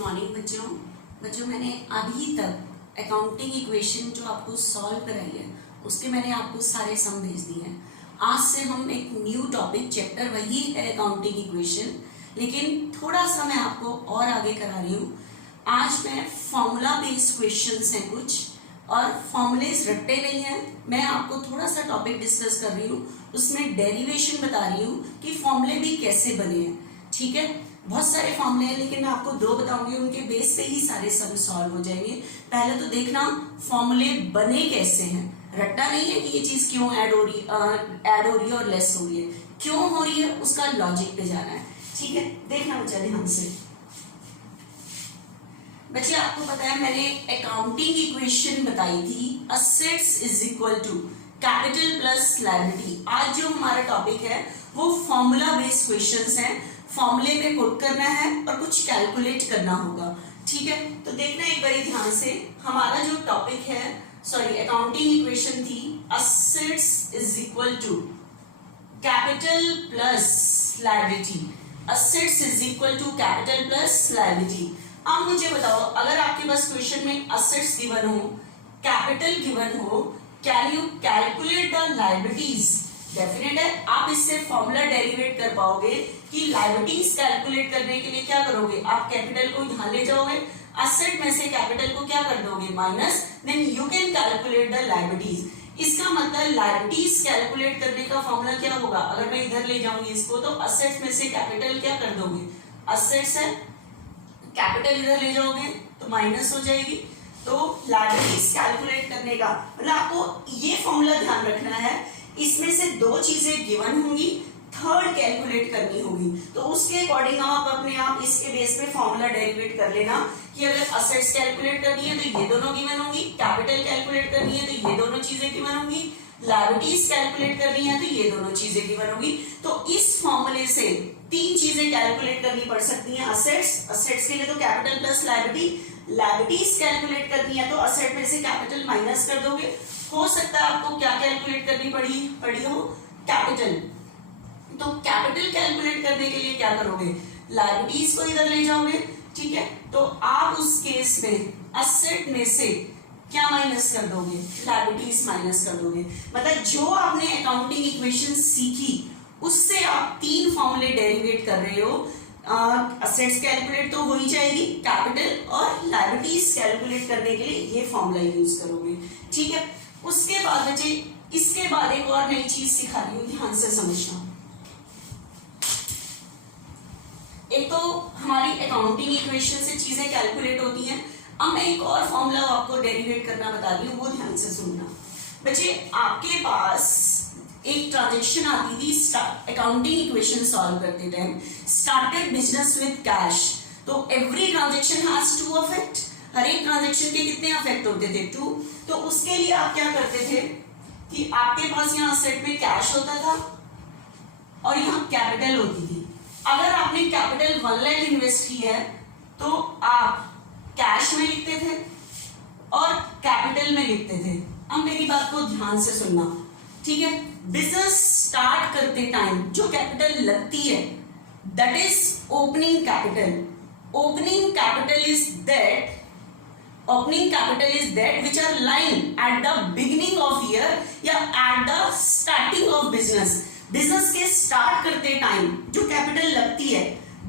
Morning बच्चों मैंने अभी तक अकाउंटिंग इक्वेशन जो आपको सॉल्व कराई है उसके मैंने आपको सारे सम भेज दिए हैं। आज से हम एक न्यू टॉपिक चैप्टर वही है अकाउंटिंग इक्वेशन, लेकिन थोड़ा सा मैं आपको और आगे करा रही हूँ। आज मैं फॉर्मूला बेस्ड क्वेश्चंस हैं कुछ, और फॉर्मूलेज रट्टे नहीं हैं। मैं आपको थोड़ा सा टॉपिक डिस्कस कर रही हूँ, उसमें डेरिवेशन बता रही हूँ कि फॉर्मूले भी कैसे बने हैं। ठीक है, बहुत सारे फॉर्मूले हैं लेकिन मैं आपको दो बताऊंगी, उनके बेस पे ही सारे सम सॉल्व हो जाएंगे। पहले तो देखना फॉर्मूले बने कैसे हैं, रट्टा नहीं है कि ये चीज क्यों ऐड हो रही है और लेस हो रही है, क्यों हो रही है उसका लॉजिक पे जाना है। ठीक है, देखना बच्चा ध्यान से। बच्चे आपको पता है मैंने अकाउंटिंग इक्वेशन बताई थी, assets is equal to capital plus liability. आज जो हमारा टॉपिक है वो फॉर्मूला बेस्ड क्वेश्चंस हैं, फॉर्मूले में पुट करना है और कुछ कैलकुलेट करना होगा। ठीक है, तो देखना एक बार ध्यान से। हमारा जो टॉपिक है अकाउंटिंग इक्वेशन थी, assets is equal to capital plus liability. Assets is equal to capital plus liability. अब मुझे बताओ, अगर आपके पास क्वेश्चन में असेट्स गिवन हो, कैपिटल गिवन हो, can you calculate the liabilities? Definite है, आप इससे फॉर्मूला डेरिवेट कर पाओगे कि लायबिलिटीज कैलकुलेट करने के लिए क्या करोगे, आप कैपिटल को यहां ले जाओगे, असेट में से कैपिटल को क्या कर दोगे minus, then you can calculate the liabilities. इसका मतलब लायबिलिटीज कैलकुलेट करने का फॉर्मूला क्या होगा, अगर मैं इधर ले जाऊंगी इसको तो असेट्स में से कैपिटल क्या कर दोगे, असेट्स है, कैपिटल इधर ले जाओगे तो माइनस हो जाएगी। तो लायबिलिटीज कैलकुलेट करने का मतलब आपको ये फॉर्मूला ध्यान रखना है, इसमें से दो चीजें गिवन होंगी, थर्ड कैलकुलेट करनी होगी। तो उसके अकॉर्डिंग आप अपने आप इसके बेस पे फॉर्मूला डेरिवेट कर लेना कि अगर असेट्स कैलकुलेट करनी है तो ये दोनों गिवन होंगी, कैपिटल कैलकुलेट करनी है तो ये दोनों चीजें गिवन होंगी, लायबिलिटीज कैलकुलेट करनी है तो ये दोनों चीजें गिवन होंगी। तो इस फॉर्मूले से तीन चीजें कैलकुलेट करनी पड़ सकती हैं। असेट्स के लिए तो capital plus liability, liabilities calculate करनी है तो असेट में से कैपिटल माइनस कर दोगे। हो सकता है आपको क्या कैलकुलेट करनी पड़ी हो, कैपिटल। तो कैपिटल कैलकुलेट करने के लिए क्या करोगे, लायबिलिटीज को इधर ले जाओगे। ठीक है, तो आप उस केस में असेट में से क्या माइनस कर दोगे, लायबिलिटीज माइनस कर दोगे। मतलब जो आपने अकाउंटिंग इक्वेशन सीखी उससे आप तीन फॉर्मूले डेरिवेट कर रहे हो। असेट्स कैलकुलेट तो हो ही जाएगी, कैपिटल और लायबिलिटीज कैलकुलेट करने के लिए ये फॉर्मूला यूज करोगे। ठीक है, उसके बाद बच्चे इसके बाद एक और नई चीज सिखा रही हूँ, ध्यान से समझना। एक तो हमारी अकाउंटिंग इक्वेशन से चीजें कैलकुलेट होती हैं, अब मैं एक और फॉर्मूला आपको डेरिवेट करना बता रही हूँ, वो ध्यान से सुनना। बच्चे आपके पास एक ट्रांजैक्शन आती थी अकाउंटिंग इक्वेशन सॉल्व करते time, started business with cash. तो every transaction has to affect, हर एक ट्रांजैक्शन के कितने अफेक्ट होते थे, 2। तो उसके लिए आप क्या करते थे कि आपके पास यहाँ असेट में कैश होता था और यहाँ कैपिटल होती थी। अगर आपने कैपिटल 1 लाख इन्वेस्ट की है तो आप कैश में लिखते थे और कैपिटल में लिखते थे। अब मेरी बात को ध्यान से सुनना, ठीक है। बिजनेस स्टार्ट करते टाइम जो कैपिटल लगती है that is opening capital. Opening capital is that which are line at the beginning of year या at the starting of business. Business के स्टार्ट करते टाइम जो कैपिटल लगती है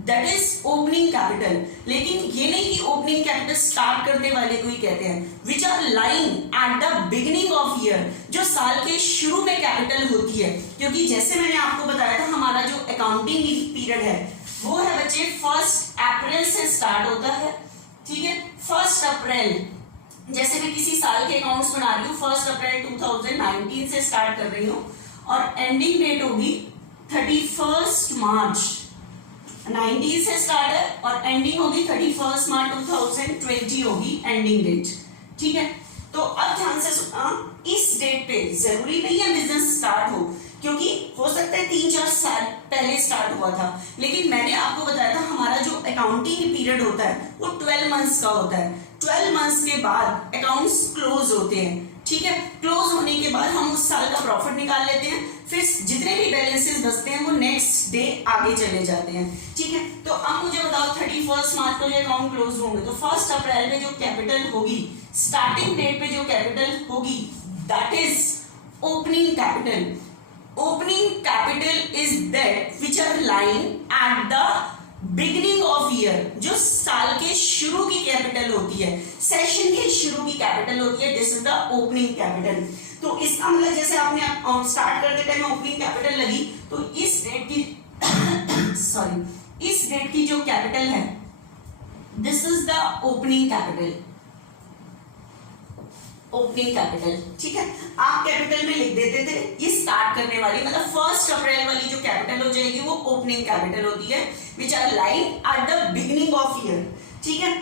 दैट इज ओपनिंग कैपिटल। लेकिन ये नहीं कि ओपनिंग कैपिटल स्टार्ट करने वाले को ही कहते हैं, which are line at the beginning of year, जो साल के शुरू में कैपिटल होती है। क्योंकि जैसे मैंने आपको बताया था हमारा जो अकाउंटिंग पीरियड है वो है बच्चे 1 अप्रैल से स्टार्ट होता है। ठीक है, 1 अप्रैल, जैसे मैं किसी साल के अकाउंट्स बना रही हूँ 1 अप्रैल 2019 से स्टार्ट कर रही हूँ और एंडिंग डेट होगी 31 मार्च 19 से स्टार्ट है और एंडिंग होगी 31 मार्च 2020 होगी एंडिंग डेट। ठीक है, तो अब ध्यान से सुनना, इस डेट पे जरूरी नहीं है बिजनेस स्टार्ट हो, क्योंकि हो सकता है 3-4 साल पहले स्टार्ट हुआ था, लेकिन मैंने आपको बताया था हमारा जो अकाउंटिंग पीरियड होता है वो 12 मंथ्स का होता है। 12 मंथ्स के बाद अकाउंट्स क्लोज होते हैं। ठीक है, क्लोज होने के बाद हम उस साल का प्रॉफिट निकाल लेते हैं, फिर जितने भी बैलेंसेस बचते हैं वो नेक्स्ट डे आगे चले जाते हैं। ठीक है, ठीक है, तो अब मुझे बताओ 31 मार्च को ये अकाउंट क्लोज होंगे तो 1 अप्रैल में जो कैपिटल होगी, स्टार्टिंग डेट पे जो कैपिटल होगी, that is opening capital. Opening capital is that which are lying at the beginning of year. जो साल के शुरू की कैपिटल होती है, सेशन के शुरू की कैपिटल होती है, this is the opening capital. तो इसका मतलब जैसे आपने स्टार्ट करते टाइम ओपनिंग कैपिटल लगी तो इस डेट की इस डेट की जो कैपिटल है, this is the opening capital. Opening capital, ठीक है, आप कैपिटल में लिख देते थे. ये स्टार्ट करने वाली मतलब 1 अप्रैल वाली जो कैपिटल हो जाएगी वो ओपनिंग कैपिटल होती है, which are lying at the beginning of year. ठीक है,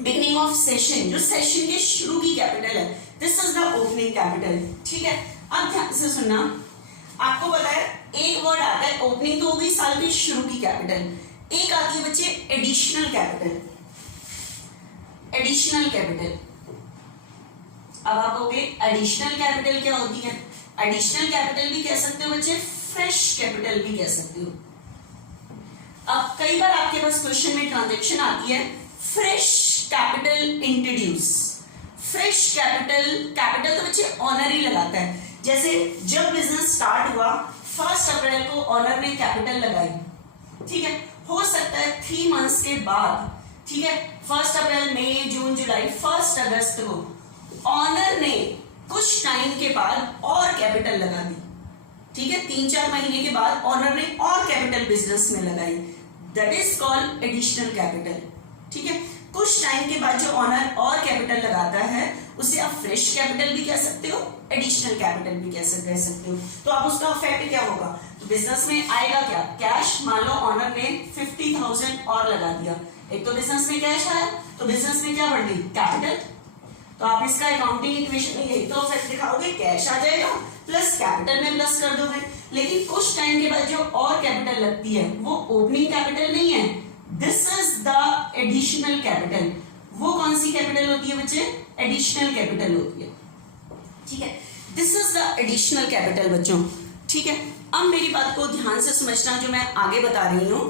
बिगिनिंग ऑफ सेशन, जो सेशन के शुरू की कैपिटल है, this is the opening capital. ठीक है, अब ध्यान से सुनना, आपको पता है एक वर्ड आता है, ओपनिंग तो होगी साल के शुरू की कैपिटल, एक आती है बच्चे एडिशनल कैपिटल. एडिशनल कैपिटल, अब आप कहोगे एडिशनल कैपिटल क्या होती है? एडिशनल कैपिटल भी कह सकते हो बच्चे, फ्रेश कैपिटल भी कह सकते हो. अब कई बार आपके पास क्वेश्चन में ट्रांजैक्शन आती है fresh capital introduce. Fresh capital, capital तो बच्चे ऑनर ही लगाता है. जैसे जब बिजनेस स्टार्ट हुआ 1 अप्रैल को ऑनर ने कैपिटल लगाई. ठीक है, हो सकता है 3 मंथ्स के बाद, ठीक है, 1 अप्रैल, मई, जून, जुलाई, 1 अगस्त को ऑनर ने कुछ टाइम के बाद और कैपिटल लगा दी. ठीक है, 3-4 महीने के बाद ऑनर ने और कैपिटल बिजनेस में लगाई, that is called additional capital. ठीक है, कुछ टाइम के बाद जो ऑनर और कैपिटल लगाता है उसे आप फ्रेश कैपिटल भी कह सकते हो, एडिशनल कैपिटल भी कह सकते हो. तो अब उसका इफेक्ट क्या होगा? तो बिजनेस में आएगा क्या? कैश. मान लो ऑनर ने 50,000 और लगा दिया, एक तो बिजनेस में कैश आया, तो बिजनेस में क्या बढ़ गई? कैपिटल. तो आप इसका अकाउंटिंग इक्वेशन में यही तो इफेक्ट दिखाओगे, कैश आ जाएगा प्लस कैपिटल में प्लस कर दोगे. लेकिन कुछ टाइम के बाद जो और कैपिटल लगती है वो ओपनिंग कैपिटल नहीं है, this is the additional capital. वो कौन सी कैपिटल होती है बच्चे? एडिशनल कैपिटल होती है. ठीक है, this is the additional capital बच्चों. ठीक है, अब मेरी बात को ध्यान से समझना जो मैं आगे बता रही हूँ,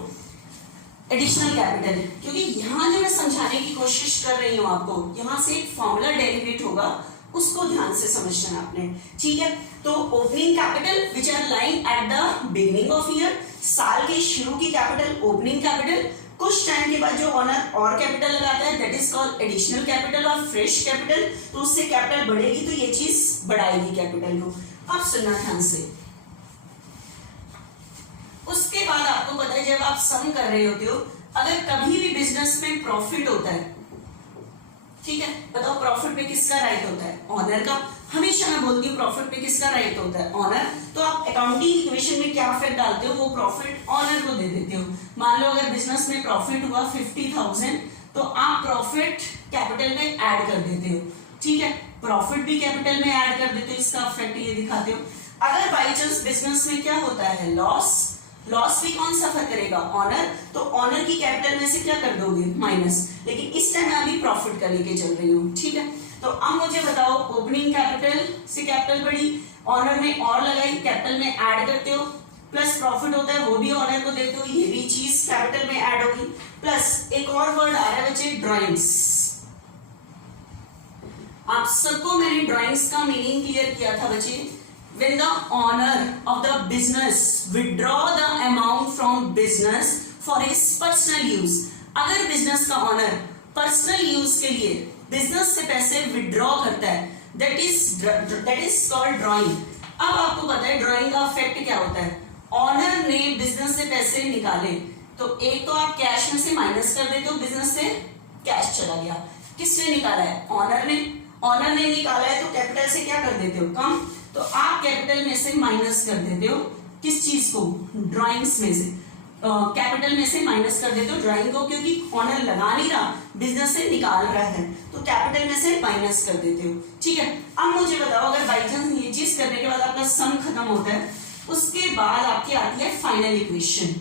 एडिशनल कैपिटल, क्योंकि यहाँ जो मैं समझाने की कोशिश कर रही हूँ आपको, यहाँ से एक फॉर्मूला डेरिवेट होगा, उसको ध्यान से समझना आपने. ठीक है, तो opening capital which are lying at the beginning of year, साल के शुरू की कैपिटल ओपनिंग कैपिटल. कुछ टाइम के बाद जो ऑनर और कैपिटल लगाता है that is called additional capital और फ्रेश कैपिटल. तो उससे कैपिटल बढ़ेगी तो ये चीज बढ़ाएगी कैपिटल को. अब सुनना ध्यान से, उसके बाद आपको पता है जब आप सम कर रहे होते हो, अगर कभी भी बिजनेस में प्रॉफिट होता है, ठीक है, बताओ प्रॉफिट पे किसका राइट होता है? ऑनर का. हमेशा मैं बोलती हूँ प्रॉफिट पे किसका राइट होता है? ऑनर. तो आप अकाउंटिंग इक्वेशन में क्या इफेक्ट डालते हो? वो प्रॉफिट ऑनर को दे देते हो. मान लो अगर बिजनेस में प्रॉफिट हुआ 50,000 तो आप प्रॉफिट कैपिटल में ऐड कर देते हो. ठीक है, प्रॉफिट भी कैपिटल में ऐड कर देते हो, इसका इफेक्ट ये दिखाते हो. अगर बाई चांस बिजनेस में क्या होता है? लॉस. लॉस भी कौन सफर करेगा? ऑनर. तो ऑनर की कैपिटल में से क्या कर दोगे? माइनस. लेकिन इस टाइम मैं अभी प्रॉफिट का लेके चल रही हूँ. ठीक है, तो अब मुझे बताओ ओपनिंग कैपिटल से कैपिटल बढ़ी, ऑनर ने और लगाई, कैपिटल में ऐड करते हो, प्लस प्रॉफिट होता है वो भी ऑनर को देते हो, ये भी चीज कैपिटल में ऐड होगी. प्लस एक और वर्ड आ रहा है बच्चे, ड्राइंग्स. आप सबको मैंने ड्राइंग्स का मीनिंग क्लियर किया था बच्चे. When the owner of the business withdraw the amount from business for his personal use, अगर बिजनेस का ऑनर पर्सनल यूज के लिए बिजनेस से पैसे विड्रॉ करता है, that is called drawing. अब आपको पता है ड्राइंग का इफेक्ट क्या होता है? ऑनर ने बिजनेस से पैसे निकाले तो एक तो आप कैश में से माइनस कर देते हो, बिजनेस से कैश चला गया. किसने निकाला है? ऑनर ने. ऑनर ने निकाला है तो कैपिटल से क्या कर देते हो? कम. तो आप कैपिटल में से माइनस कर देते हो किस चीज को? ड्राइंग्स में से. कैपिटल में से माइनस कर देते हो ड्राइंग को, क्योंकि ऑनर लगा नहीं रहा, बिजनेस से निकाल रहा है, तो कैपिटल में से माइनस कर देते हो. ठीक है, अब मुझे बताओ अगर बाई चांस ये चीज करने के बाद आपका सम खत्म होता है, उसके बाद आपकी आती है फाइनल इक्वेशन.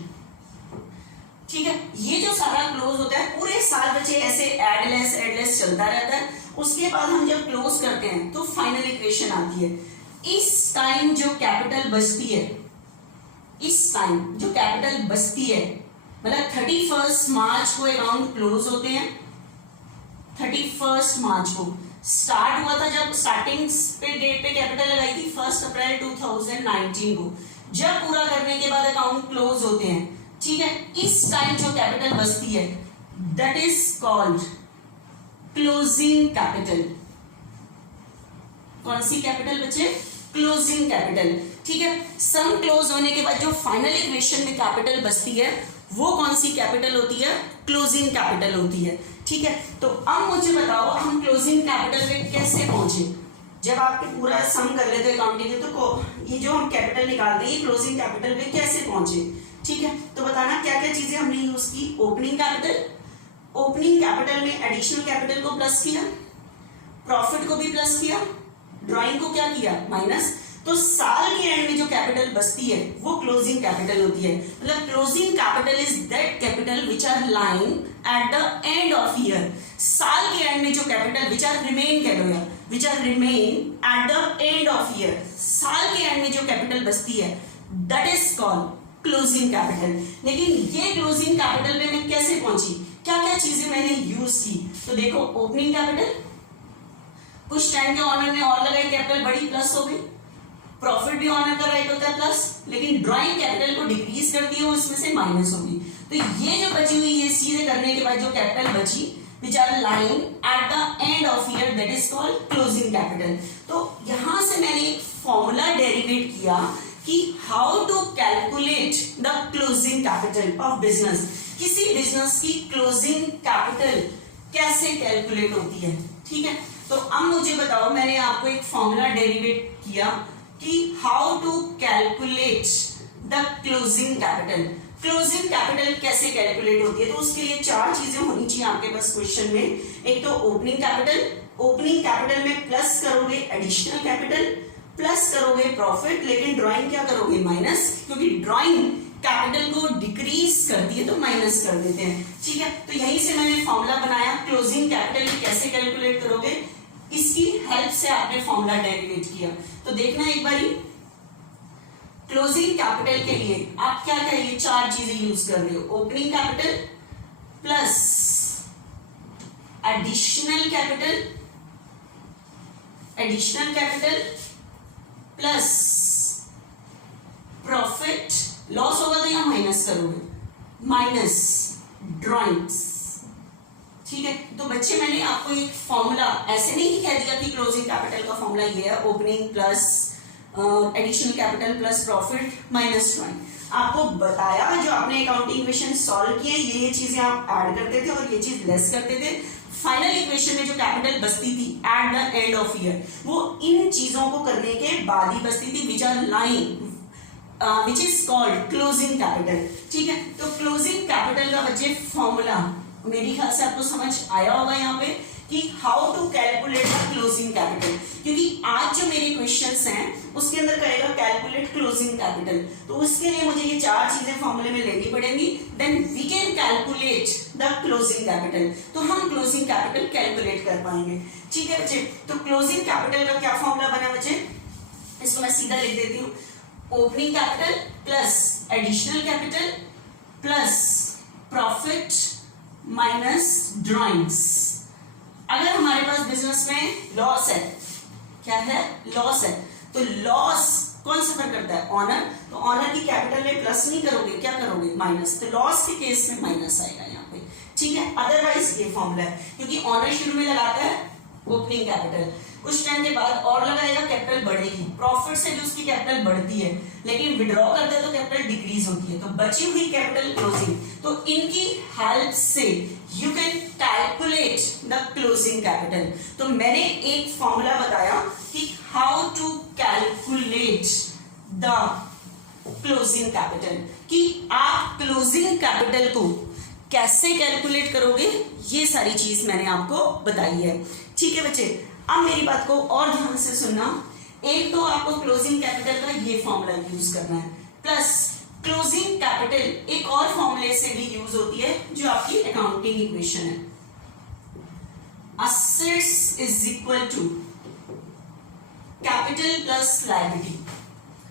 ठीक है, ये जो सारा क्लोज होता है पूरे साल बच्चे ऐसे एडलेस चलता रहता है. उसके बाद हम जब क्लोज करते हैं तो फाइनल इक्वेशन आती है. इस टाइम जो कैपिटल बचती है, इस टाइम जो कैपिटल बचती है मतलब 31 मार्च को अकाउंट क्लोज होते हैं, 31 मार्च को स्टार्ट हुआ था, जब स्टार्टिंग पे डेट पे कैपिटल लगाई थी 1 अप्रैल 2019 को, जब पूरा करने के बाद अकाउंट क्लोज होते हैं, ठीक है, इस टाइम जो कैपिटल बचती है that is called closing capital. कौन सी कैपिटल बचे? क्लोजिंग कैपिटल, ठीक है। सम क्लोज होने के बाद जो फाइनल इक्वेशन में कैपिटल बचती है वो कौन सी कैपिटल होती है? क्लोजिंग कैपिटल होती है, ठीक है। तो अब मुझे बताओ हम क्लोजिंग कैपिटल पे कैसे पहुंचे? जब आपके पूरा सम कर लेते अकाउंटिंग तो ये जो हम कैपिटल निकालते हैं क्लोजिंग कैपिटल पे कैसे पहुंचे, ठीक है। तो बताना क्या क्या चीजें हमने यूज की। ओपनिंग कैपिटल, ओपनिंग कैपिटल में एडिशनल कैपिटल को प्लस किया, प्रॉफिट को भी प्लस किया, ड्राइंग को क्या किया? माइनस। तो साल के एंड में जो कैपिटल बचती है वो क्लोजिंग कैपिटल होती है। मतलब closing capital is that capital which are lying at the end of year. साल के एंड में जो कैपिटल विच आर रिमेन कह लो यार, which are remain at the end of year, साल के एंड में जो कैपिटल बचती है that is called closing capital. लेकिन ये क्लोजिंग कैपिटल पे मैं कैसे पहुंची, क्या क्या चीजें मैंने यूज की? तो देखो ओपनिंग कैपिटल, कुछ टाइम के ऑनर ने और लगाई, कैपिटल बड़ी प्लस हो गई, प्रॉफिट भी ऑनर का राइट होता है प्लस, लेकिन ड्राइंग कैपिटल को डिक्रीज कर दिया, उसमें से माइनस होगी। तो ये जो बची हुई ये चीजें करने के बाद जो कैपिटल बची which are lying at the end of year that is called closing capital. तो यहां से मैंने एक फॉर्मूला डेरिवेट किया कि how to calculate the closing capital of business. किसी बिजनेस की क्लोजिंग कैपिटल कैसे कैलकुलेट होती है, ठीक है। तो अब मुझे बताओ, मैंने आपको एक फॉर्मूला डेरिवेट किया कि how to calculate the closing capital. Closing capital कैसे कैलकुलेट होती है? तो उसके लिए चार चीजें होनी चाहिए आपके पास क्वेश्चन में। एक तो ओपनिंग कैपिटल, ओपनिंग कैपिटल में प्लस करोगे एडिशनल कैपिटल, प्लस करोगे प्रॉफिट, लेकिन ड्राइंग क्या करोगे? माइनस, क्योंकि ड्राइंग कैपिटल को डिक्रीज करती है तो माइनस कर देते हैं, ठीक है। तो यहीं से मैंने फॉर्मूला बनाया क्लोजिंग कैपिटल कैसे कैलकुलेट करोगे, इसकी हेल्प से आपने फॉर्मूला डेरिवेट किया। तो देखना एक बारी, क्लोजिंग कैपिटल के लिए आप क्या क्या ये चार चीजें यूज कर रहे हो? Opening capital plus additional capital, additional capital plus profit, loss होगा तो यहां माइनस करोगे, माइनस ड्राइंग्स, ठीक है। तो बच्चे मैंने आपको एक फॉर्मूला ऐसे नहीं कह दिया कि क्लोजिंग कैपिटल का फॉर्मूला ये है, opening plus additional capital plus profit minus drawing. आपको बताया, जो आपने अकाउंटिंग इक्वेशन सॉल्व किए ये चीजें आप ऐड करते थे और ये चीज लेस करते थे। फाइनल इक्वेशन में जो कैपिटल बचती थी eight the end of year वो इन चीजों को करने के बाद ही बचती थी, which are line which is called closing capital, ठीक है। तो क्लोजिंग कैपिटल का बच्चे फॉर्मूला मेरी ख्याल से आपको समझ आया होगा यहाँ पे कि how to calculate the closing capital, क्योंकि आज जो मेरे क्वेश्चंस हैं उसके अंदर कहेगा कैलकुलेट क्लोजिंग कैपिटल। तो उसके लिए मुझे ये चार चीजें फॉर्मूले में लेनी पड़ेंगी, then we can calculate the closing capital. तो हम क्लोजिंग कैपिटल कैलकुलेट कर पाएंगे, ठीक है बच्चे। तो क्लोजिंग कैपिटल का क्या फॉर्मूला बना बच्चे, इसको मैं सीधा लिख देती हूँ, opening capital plus additional capital plus profit minus drawings. अगर हमारे पास बिजनेस में लॉस है, क्या है? लॉस है, तो लॉस कौन सफर करता है? ऑनर। तो ऑनर की कैपिटल में प्लस नहीं करोगे, क्या करोगे? माइनस। तो लॉस के केस में माइनस आएगा यहाँ पे, ठीक है। अदरवाइज ये फॉर्मूला है, क्योंकि ऑनर शुरू में लगाता है ओपनिंग कैपिटल, कुछ टाइम के बाद और लगाएगा कैपिटल बढ़ेगी, प्रॉफिट से भी उसकी कैपिटल बढ़ती है, लेकिन विड्रॉ करता है तो कैपिटल डिक्रीज होती है, तो बची हुई कैपिटल क्लोजिंग। तो इनकी हेल्प से you can calculate the closing capital. तो मैंने एक फॉर्मूला बताया कि how to calculate the closing capital, कि आप क्लोजिंग कैपिटल को कैसे कैलकुलेट करोगे, ये सारी चीज मैंने आपको बताई है, ठीक है बच्चे। अब मेरी बात को और ध्यान से सुनना, एक तो आपको क्लोजिंग कैपिटल का ये फॉर्मूला यूज करना है, प्लस क्लोजिंग कैपिटल एक और फॉर्मूले से भी यूज होती है जो आपकी अकाउंटिंग इक्वेशन है, assets is equal to capital plus liability.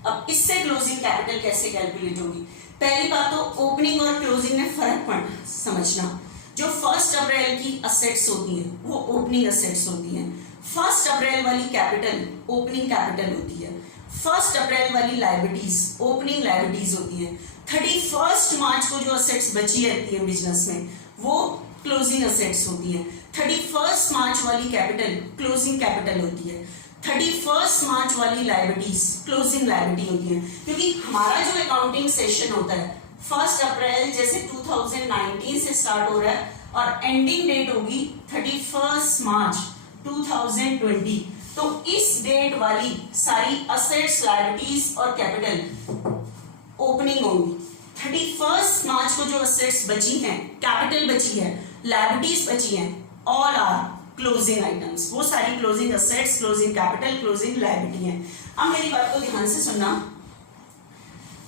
अब इससे क्लोजिंग कैपिटल कैसे कैलकुलेट होगी? पहली बात तो ओपनिंग और क्लोजिंग में फर्क समझना, जो 1 अप्रैल की असेट्स होती हैं वो ओपनिंग असेट्स होती हैं। 1 अप्रैल वाली कैपिटल ओपनिंग कैपिटल होती है। 1 अप्रैल वाली लायबिलिटीज ओपनिंग लायबिलिटीज होती है। 31 मार्च को जो असेट्स बची रहती है बिजनेस में वो क्लोजिंग असेट्स होती है। 31 मार्च वाली कैपिटल क्लोजिंग कैपिटल होती है। 31 मार्च वाली लायबिलिटीज क्लोजिंग लायबिलिटी होती है। क्योंकि हमारा जो अकाउंटिंग सेशन होता है 1 अप्रैल जैसे 2019 से स्टार्ट हो रहा है और एंडिंग डेट होगी 31 मार्च 2020। तो इस डेट वाली सारी असेट्स लायबिलिटीज और कैपिटल ओपनिंग होंगी। 31 मार्च को जो असेट्स बची हैं, कैपिटल बची है, लायबिलिटीज बची हैं, ऑल आर क्लोजिंग आइटम्स। वो सारी closing assets, closing capital, closing liability हैं। अब मेरी बात को ध्यान से सुनना,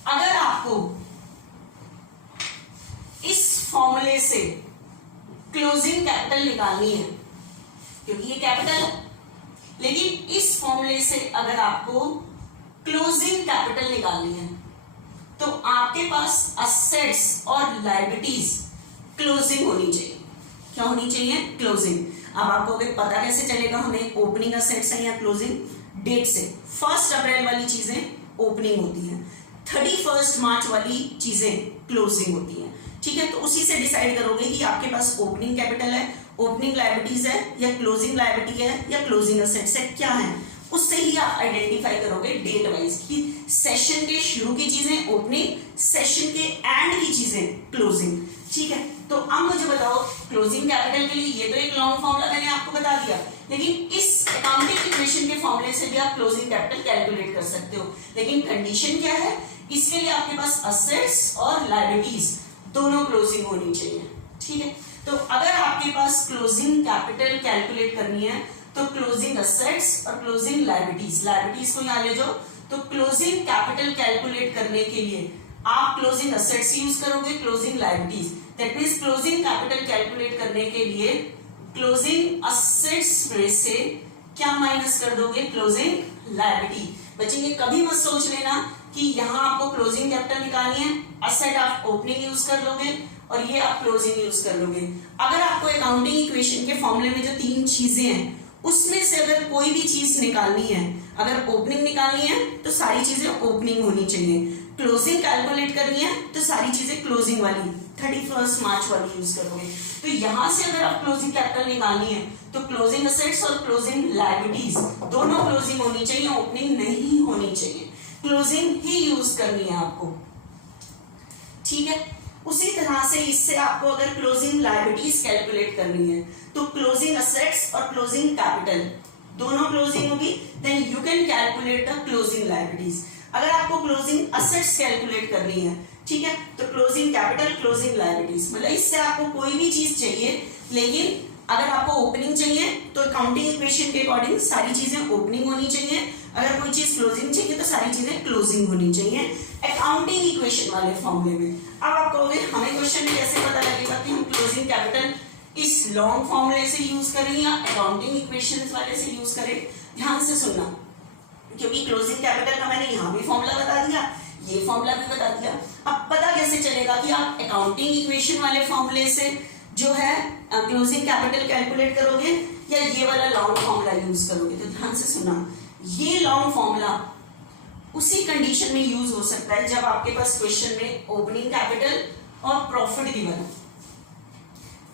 अगर आपको इस फॉर्मूले से क्लोजिंग कैपिटल निकालनी है, क्योंकि ये कैपिटल है, लेकिन इस फॉर्मूले से अगर आपको क्लोजिंग कैपिटल निकालनी है तो आपके पास असेट्स और लायबिलिटीज क्लोजिंग होनी चाहिए। क्या होनी चाहिए? क्लोजिंग। अब आपको पता कैसे चलेगा हमें ओपनिंग असेट्स है या क्लोजिंग? डेट से 1 अप्रैल वाली चीजें ओपनिंग होती हैं, 31 मार्च वाली चीजें क्लोजिंग होती हैं। ठीक है, तो उसी से डिसाइड करोगे कि आपके पास ओपनिंग कैपिटल है, ओपनिंग लायबिलिटीज है या क्लोजिंग लायबिलिटी है या क्लोजिंग असेट्स है, क्या है, उससे ही आप आइडेंटिफाई करोगे डेट वाइज कि सेशन के शुरू की चीजें ओपनिंग, सेशन के एंड की चीजें क्लोजिंग। ठीक है, तो अब मुझे बताओ क्लोजिंग कैपिटल के लिए ये तो एक लॉन्ग फॉर्मूला मैंने आपको बता दिया, लेकिन इस अकाउंटिंग इक्वेशन के फॉर्मूले से भी आप क्लोजिंग कैपिटल कैलकुलेट कर सकते हो। लेकिन कंडीशन क्या है? इसके लिए आपके पास असेट्स और लायबिलिटीज दोनों क्लोजिंग होनी चाहिए। ठीक है, तो अगर आपके पास क्लोजिंग कैपिटल कैलकुलेट करनी है तो क्लोजिंग असेट्स और क्लोजिंग लायबिलिटीज को यहां ले जाओ। तो क्लोजिंग कैपिटल कैलकुलेट करने के लिए आप क्लोजिंग असेट्स यूज करोगे, closing liabilities. That means closing capital calculate करने के लिए क्लोजिंग असेट्स में से क्या माइनस कर दोगे? Closing liability. बच्चे ये कभी मत सोच लेना कि यहां आपको क्लोजिंग कैपिटल निकालनी है, असेट आप ओपनिंग यूज कर लोगे और ये आप क्लोजिंग यूज कर लोगे। अगर आपको अकाउंटिंग इक्वेशन के फॉर्मूले में जो 3 चीजें हैं उसमें से अगर कोई भी चीज निकालनी है, अगर ओपनिंग निकालनी है तो सारी चीजें ओपनिंग होनी चाहिए, क्लोजिंग कैलकुलेट करनी है तो सारी चीजें क्लोजिंग वाली 31 मार्च वाली यूज करोगे। तो यहां से अगर आप क्लोजिंग कैपिटल निकालनी है तो क्लोजिंग असेट्स और क्लोजिंग लायबिलिटीज दोनों क्लोजिंग होनी चाहिए, ओपनिंग नहीं होनी चाहिए, क्लोजिंग ही यूज करनी है आपको। ठीक है, उसी तरह से इससे आपको अगर क्लोजिंग लायबिलिटीज कैलकुलेट करनी है तो क्लोजिंग असेट्स और क्लोजिंग कैपिटल दोनों क्लोजिंग होगी, then you can calculate the closing liabilities. अगर आपको क्लोजिंग असेट्स कैलकुलेट करनी है, ठीक है, तो क्लोजिंग कैपिटल, क्लोजिंग लायबिलिटीज, मतलब इससे आपको कोई भी चीज चाहिए, लेकिन अगर आपको ओपनिंग चाहिए तो अकाउंटिंग इक्वेशन के अकॉर्डिंग सारी चीजें ओपनिंग होनी चाहिए, अगर कोई चीज क्लोजिंग चाहिए तो सारी चीजें क्लोजिंग होनी चाहिए अकाउंटिंग इक्वेशन वाले फॉर्मूले में। अब आप कहोगे हमें क्वेश्चन में कैसे पता लगेगा कि हम क्लोजिंग कैपिटल इस लॉन्ग फॉर्मूले से यूज करें या अकाउंटिंग इक्वेशंस वाले से यूज करें? ध्यान से सुनना, क्योंकि क्लोजिंग कैपिटल का मैंने यहाँ भी फॉर्मूला बता दिया, ये फॉर्मूला भी बता दिया। अब पता कैसे चलेगा कि आप अकाउंटिंग इक्वेशन वाले फॉर्मूले से जो है क्लोजिंग कैपिटल कैलकुलेट करोगे या ये वाला लॉन्ग फॉर्मूला यूज करोगे? तो ध्यान से सुनना, ये लॉन्ग फॉर्मूला उसी कंडीशन में यूज हो सकता है जब आपके पास क्वेश्चन में ओपनिंग कैपिटल और प्रॉफिट गिवन हो।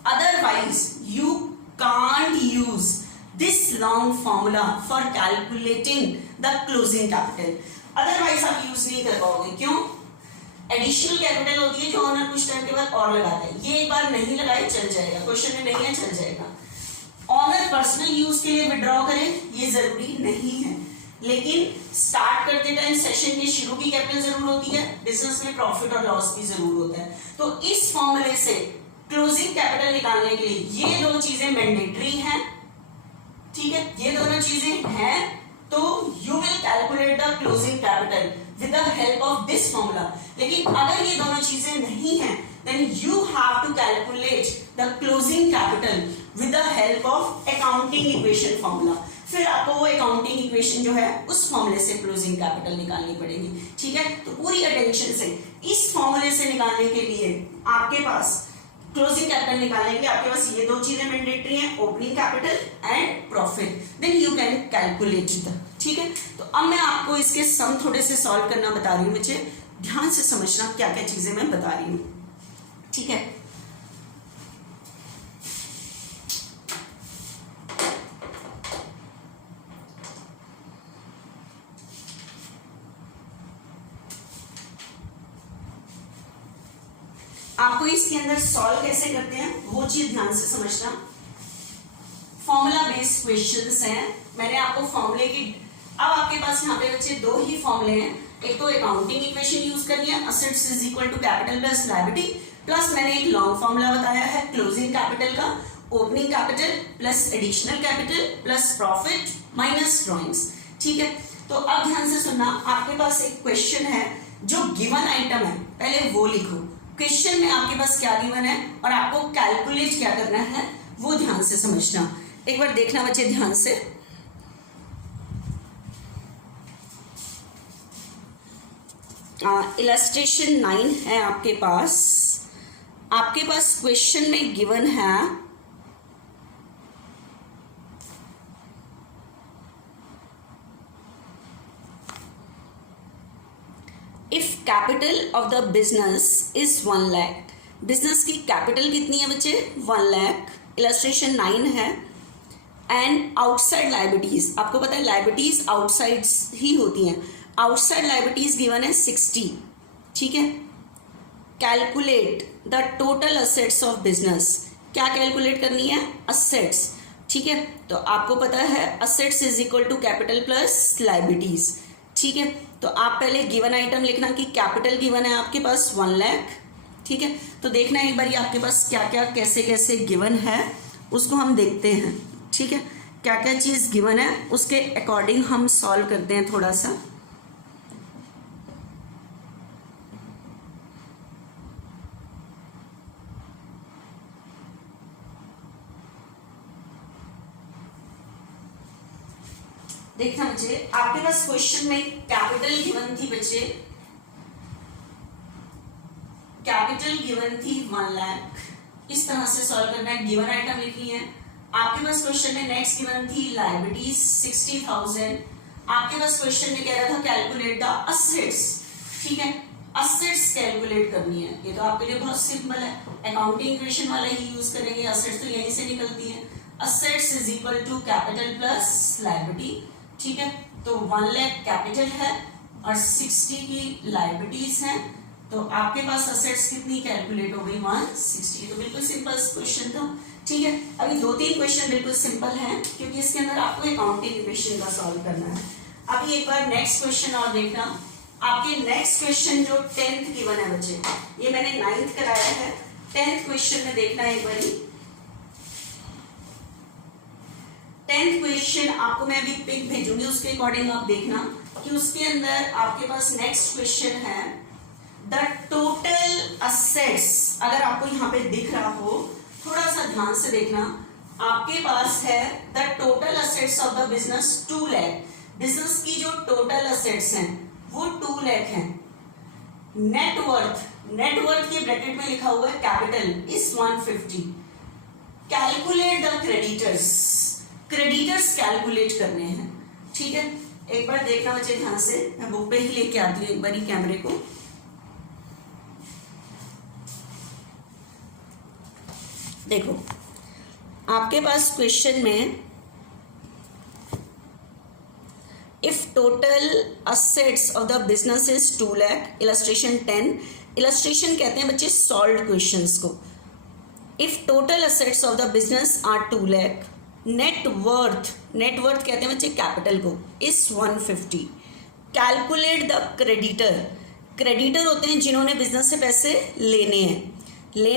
Otherwise you can't use this long formula for calculating the closing capital. Otherwise आप यूज नहीं कर पाओगे। क्यों? एडिशनल कैपिटल होती है जो ऑनर कुछ टाइम के बाद और लगाता है, ये एक बार नहीं लगाए चल जाएगा, क्वेश्चन में नहीं है चल जाएगा। ऑनर पर्सनल यूज के लिए विड्रॉ करें ये जरूरी नहीं है, लेकिन स्टार्ट करते टाइम सेशन के शुरू की कैपिटल जरूर होती है, बिजनेस में प्रॉफिट और लॉस भी जरूर होता है। तो इस फॉर्मूले से क्लोजिंग कैपिटल निकालने के लिए ये दो चीजें मैंडेटरी हैं। ठीक है, ये दोनों चीजें हैं तो you will calculate the closing capital with the help of this formula. लेकिन अगर ये दोनों चीजें नहीं हैं then you have to calculate the closing capital with the help of accounting equation formula। फिर आपको वो अकाउंटिंग इक्वेशन जो है उस फॉर्मूले से क्लोजिंग कैपिटल निकालनी पड़ेगी। ठीक है, तो पूरी अटेंशन से इस फॉर्मूले से निकालने के लिए आपके पास क्लोजिंग कैपिटल निकालने के लिए आपके पास ये दो चीजें मैंडेटरी हैं, opening capital and profit, then you can calculate the. ठीक है, तो अब मैं आपको इसके सम थोड़े से सॉल्व करना बता रही हूँ, मुझे ध्यान से समझना क्या क्या चीजें मैं बता रही हूँ। ठीक है, आपको इसके अंदर सॉल्व कैसे करते हैं वो चीज ध्यान से समझना। फॉर्मूला बेस्ड क्वेश्चंस हैं, मैंने आपको फॉर्मूले की, अब आपके पास यहाँ पे बच्चे दो ही फॉर्मूले हैं, एक तो अकाउंटिंग इक्वेशन यूज करनी है, assets is equal to capital plus liability, plus मैंने एक लॉन्ग फॉर्मूला बताया है क्लोजिंग कैपिटल का, opening capital plus additional capital plus profit minus drawings. ठीक है, तो अब ध्यान से सुनना, आपके पास एक क्वेश्चन है जो गिवन आइटम है, पहले वो लिखो, क्वेश्चन में आपके पास क्या गिवन है और आपको कैलकुलेट क्या करना है वो ध्यान से समझना। एक बार देखना बच्चे ध्यान से, इलस्ट्रेशन 9 है आपके पास क्वेश्चन में गिवन है if capital of the business is 1 lakh, business की कैपिटल कितनी है बच्चे 1 लाख, इलस्ट्रेशन 9 है, एंड आउटसाइड लायबिलिटीज, आपको पता है लायबिलिटीज आउटसाइड ही होती हैं, आउटसाइड लायबिलिटीज गिवन है 60। ठीक है, calculate the total assets of business, क्या कैलकुलेट करनी है असेट्स। ठीक है, तो आपको पता है assets is equal to capital plus liabilities. ठीक है, तो आप पहले गिवन आइटम लिखना कि कैपिटल गिवन है आपके पास 1 लाख। ठीक है, तो देखना एक बार आपके पास क्या क्या कैसे कैसे गिवन है उसको हम देखते हैं। ठीक है, क्या क्या चीज गिवन है उसके अकॉर्डिंग हम सॉल्व करते हैं थोड़ा सा। देखना बच्चे, आपके पास क्वेश्चन में कैपिटल गिवन थी बच्चे, कैपिटल गिवन थी 1 लाख, इस तरह से सॉल्व करना है, गिवन आइटम लिखनी है। आपके पास क्वेश्चन में नेक्स्ट गिवन थी लायबिलिटीज 60,000, आपके पास क्वेश्चन में कह रहा था कैलकुलेट द असेट्स। ठीक है, असेट्स कैलकुलेट करनी है, ये तो आपके लिए बहुत सिंपल है, अकाउंटिंग इक्वेशन वाला ही यूज करेंगे, असेट्स तो यहीं से निकलती है, assets is equal to capital plus liability. ठीक है, तो 1 लाख कैपिटल है और 60 की लायबिलिटीज हैं, तो आपके पास असेट्स कितनी कैलकुलेट हो गई 160। तो बिल्कुल सिंपल क्वेश्चन था। ठीक है, अभी 2-3 क्वेश्चन बिल्कुल सिंपल हैं क्योंकि इसके अंदर आपको अकाउंटिंग इक्वेशन का सॉल्व करना है। अभी एक बार नेक्स्ट क्वेश्चन और देखना, आपके नेक्स्ट क्वेश्चन जो 10th गिवन है बच्चे, ये मैंने 9th कराया है, 10th क्वेश्चन में देखना एक बार, 10th क्वेश्चन आपको मैं अभी पिक भेजूंगी, उसके अकॉर्डिंग आप देखना कि उसके अंदर आपके पास नेक्स्ट क्वेश्चन है द टोटल असेट्स, अगर आपको यहाँ पे दिख रहा हो थोड़ा सा ध्यान से देखना, आपके पास है the total assets of the business 2 lakh, business की जो टोटल असेट्स हैं वो 2 लाख हैं, नेटवर्थ के ब्रैकेट में लिखा हुआ है capital is 150, calculate the creditors calculate करने हैं। ठीक है, एक बार देखना बच्चे ध्यान से, मैं बुक पे ही लेके आती हूँ एक बार ही कैमरे को। देखो आपके पास क्वेश्चन में if total assets of the business is 2 lakh, illustration 10, illustration कहते हैं बच्चे सॉल्व्ड क्वेश्चंस को। If total assets of the business are 2 lakh, net worth कहते हैं बच्चे कैपिटल को, इज 150, कैलकुलेट द क्रेडिटर होते हैं जिन्होंने बिजनेस से पैसे लेने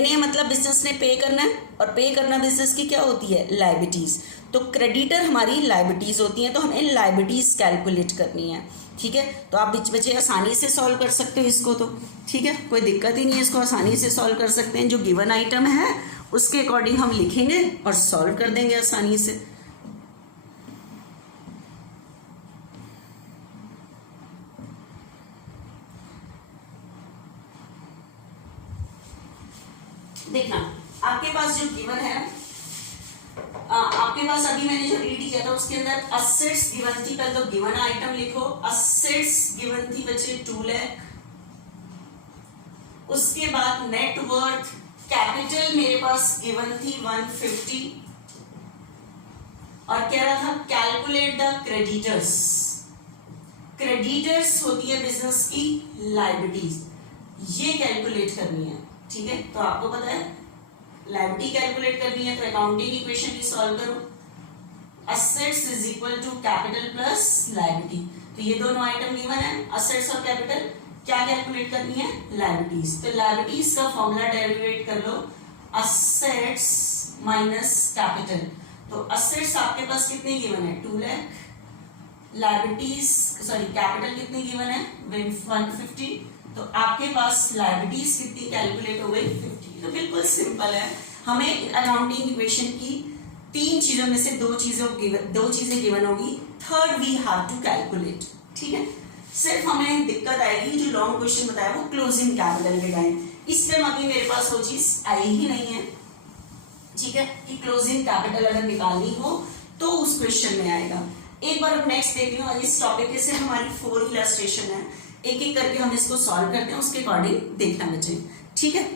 हैं मतलब बिजनेस ने पे करना है, और पे करना बिजनेस की क्या होती है लायबिलिटीज, तो क्रेडिटर हमारी लायबिलिटीज होती हैं, तो हमें लायबिलिटीज कैलकुलेट करनी है। ठीक है, तो आप बच्चे आसानी से सॉल्व कर सकते हो इसको, तो ठीक है कोई दिक्कत ही नहीं है, इसको आसानी से सॉल्व कर सकते हैं, जो गिवन आइटम है उसके अकॉर्डिंग हम लिखेंगे और सॉल्व कर देंगे आसानी से। देखना आपके पास जो गिवन है, आपके पास अभी मैंने जो रीड किया था उसके अंदर असेट्स गिवन थी। पहले तो गिवन आइटम लिखो, असेट्स गिवन थी बच्चे 2 लाख। उसके बाद नेटवर्थ कैपिटल मेरे पास गिवन थी 150 और कह रहा था कैलकुलेट द क्रेडिटर्स। क्रेडिटर्स होती है बिजनेस की लायबिलिटीज, ये कैलकुलेट करनी है। ठीक है, तो आपको पता है लायबिलिटी कैलकुलेट करनी है तो अकाउंटिंग इक्वेशन की सॉल्व करो। Assets is equal to capital plus liability, तो ये दोनों आइटम गिवन है, असेट्स और कैपिटल। क्या कैलकुलेट करनी है? लायबिलिटीज। तो लायबिलिटीज का फॉर्मूला डेरिवेट कर लो, असेट्स माइनस कैपिटल। तो असेट्स आपके पास कितने गिवन है? 2 लाख। लायबिलिटीज सॉरी कैपिटल कितनी गिवन है? 150। तो आपके पास लायबिलिटीज कितनी कैलकुलेट हो गई? 50। तो बिल्कुल सिंपल है, हमें अकाउंटिंग इक्वेशन की 3 चीजों में से 2 चीजें गिवन होगी, third we have to calculate. ठीक है, सिर्फ हमें दिक्कत आएगी जो लॉन्ग क्वेश्चन बताया वो क्लोजिंग कैपिटल के टाइम। इस टाइम अभी मेरे पास वो चीज आई ही नहीं है। ठीक है, कि क्लोजिंग कैपिटल अगर निकालनी हो तो उस क्वेश्चन में आएगा। एक बार अब नेक्स्ट देख लो, इस टॉपिक के से हमारी 4 इलस्ट्रेशन है, एक एक करके हम इसको सॉल्व करते हैं, उसके अकॉर्डिंग देखना बच्चे। ठीक है।